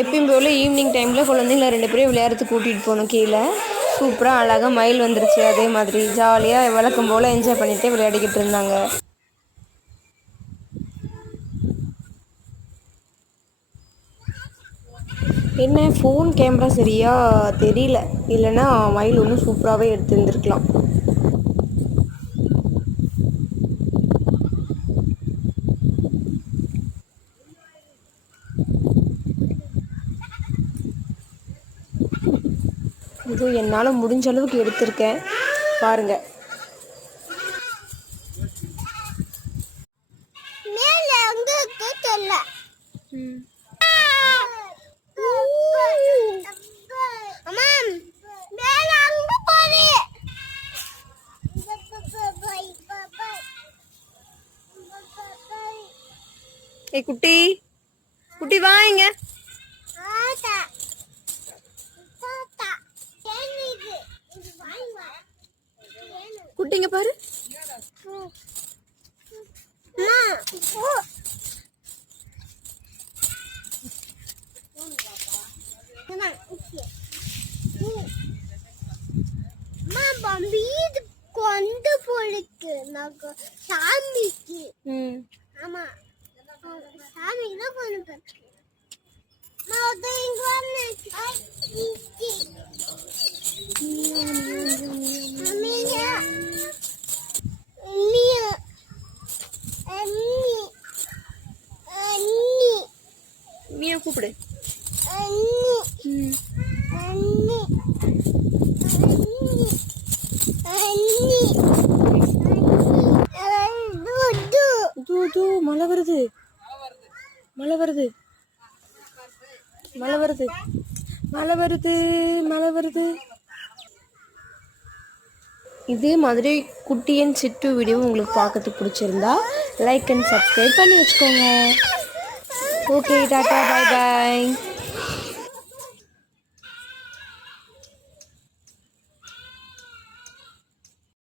எப்பயும் போல் ஈவினிங் டைமில் குழந்தைங்கள 2 பேரையும் விளையாடுறதுக்கு கூட்டிகிட்டு போகணும். கீழே சூப்பராக அழகாக மயில் வந்துருச்சு. அதே மாதிரி ஜாலியாக வழக்கம் போல் என்ஜாய் பண்ணிகிட்டே விளையாடிக்கிட்டு இருந்தாங்க. என்ன ஃபோன் கேமரா சரியாக தெரியல, இல்லைன்னா மயில் ஒன்றும் சூப்பராகவே எடுத்துருந்துருக்கலாம். இது என்னால் முடிஞ்ச அளவுக்கு எடுத்திருக்கேன், பாருங்க. ஏய் குட்டி, குட்டி வா இங்க. குட்டிங்க பாரு. கொண்டு போடுக்கு சாமிக்கு. ஆமா சாமிக்கு தான் கொண்டு போடுக்கு. மியா கூப்பிடு. மழை வருது, மழை வருது, மழை வருது, மழை வருது, மழை வருது. இதே மாதிரி குட்டியன் சிட்டு வீடியோ உங்களுக்கு பார்க்கறதுக்கு பிடிச்சிருந்தா லைக் அண்ட் சப்ஸ்கிரைப் பண்ணி வச்சுக்கோங்க. ஓகே, டாட்டா, பாய் பாய்.